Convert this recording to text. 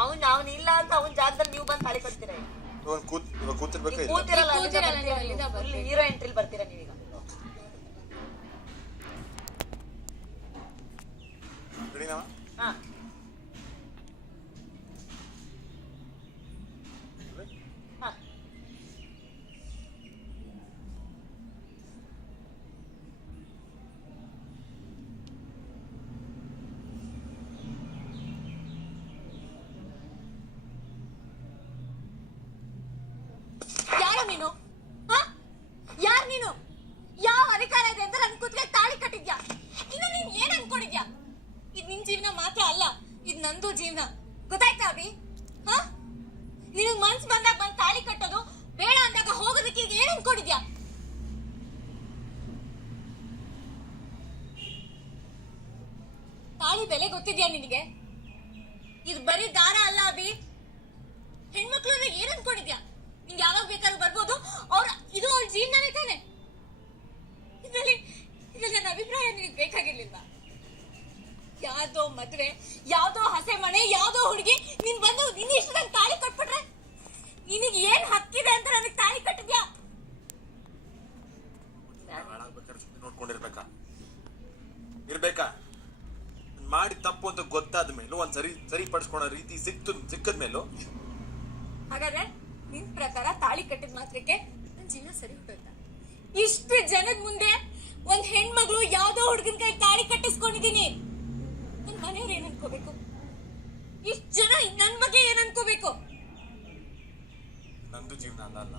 ಅವನ್ ಇಲ್ಲ ಅಂತ ಅವನ್ ಜಾಗದಲ್ಲಿ ನೀವು ಬಂದು ತಾಳಿ ಕಟ್ತೀರಾ. ಕೂತಿರ್ಬೇಕಾ ಕೂತಿರಲ್ಲ, ಹೀರೋ ಎಂಟ್ರಿಲ್ ಬರ್ತೀರಾ ನೀವೀಗ. ಹಾ ನೀನು ಯಾರು? ನೀನು ಯಾವ ಅಧಿಕಾರ ಇದೆ ಅಂತ ನನ್ ಕೂತ್ಗೆ ತಾಳಿ ಕಟ್ಟಿದ್ಯಾ? ಇನ್ನು ನೀನ್ ಏನ್ ಅನ್ಕೊಂಡಿದ್ಯಾ? ಇದ್ ನಿನ್ ಜೀವನ ಮಾತ್ರ ಅಲ್ಲ, ಇದ್ ನಂದು ಜೀವನ. ಗೊತ್ತಾಯ್ತಾ ಅಭಿ? ನಿನಗ್ ಮನ್ಸ್ ಬಂದಾಗ ಬಂದ್ ತಾಳಿ ಕಟ್ಟೋದು, ಬೇಡ ಅಂದಾಗ ಹೋಗೋದಕ್ಕೆ ಈಗ ಏನ್ ಅನ್ಕೊಂಡಿದ್ಯಾ? ತಾಳಿ ಬೆಲೆ ಗೊತ್ತಿದ್ಯಾ ನಿನಗೆ? ಇದು ಬರೀ ದಾರ ಅಲ್ಲ ಅಭಿ. ಹೆಣ್ಮಕ್ಳು ಏನ್ ಅನ್ಕೊಂಡಿದ್ಯಾ? ನಿಂಗೆ ಯಾವಾಗ ಬೇಕಾದ್ರೂ ಬರ್ಬೋದು, ಇದು ಅವ್ರ ಜೀವನನೇ ತಾನೆ. ಇದರಲ್ಲಿ ನನ್ನ ಅಭಿಪ್ರಾಯ ನಿನಗೆ ಬೇಕಾಗಿರ್ಲಿಲ್ವಾ? ಯಾವ್ದೋ ಮದ್ವೆ, ಯಾವ್ದೋ ಹಸೆ ಮನೆ, ಯಾವ್ದೋ ಹುಡುಗಿ ನೀನ್ ಬಂದು ನಿನ್ನ ಇಷ್ಟದಂಗ್ ತಾಳಿ ಕಟ್ಬಿಟ್ರೆ ನಿನಗೆ ಏನ್ ಹಕ್ಕಿದೆ ಅಂತ ನನಗೆ ತಾಳಿ ಕಟ್ಟಿದ್ಯಾ? ಇರ್ಬೇಕಾ? ಮಾಡಿ ತಪ್ಪು ಅಂತ ಗೊತ್ತಾದ ಮೇಲೂ ಒಂದ್ ಸರಿಪಡಿಸ್ಕೊಳೋ ರೀತಿ ಸಿಕ್ಕದ ಮೇಲೂ ಹಾಗಾದ್ರೆ ನಿನ್ ಪ್ರಕಾರ ತಾಳಿ ಕಟ್ಟಿದ ಮಾತ್ರಕ್ಕೆ ನನ್ ಜೀವನ ಸರಿ ಹೋಗ್ತಾ? ಇಷ್ಟು ಜನದ ಮುಂದೆ ಒಂದ್ ಹೆಣ್ಮಗಳು ಯಾವ್ದೋ ಹುಡುಗನ ಕೈ ತಾಳಿ ಕಟ್ಟಿಸ್ಕೊಂಡಿದೀನಿ. ನನ್ ಮನೆಯವ್ರು ಏನ್ ಅನ್ಕೋಬೇಕು? ಇಷ್ಟ ಜನ ನನ್ ಬಗ್ಗೆ ಏನ್ ಅನ್ಕೋಬೇಕು? ನಂದು ಜೀವನ ಅಲ್ಲ.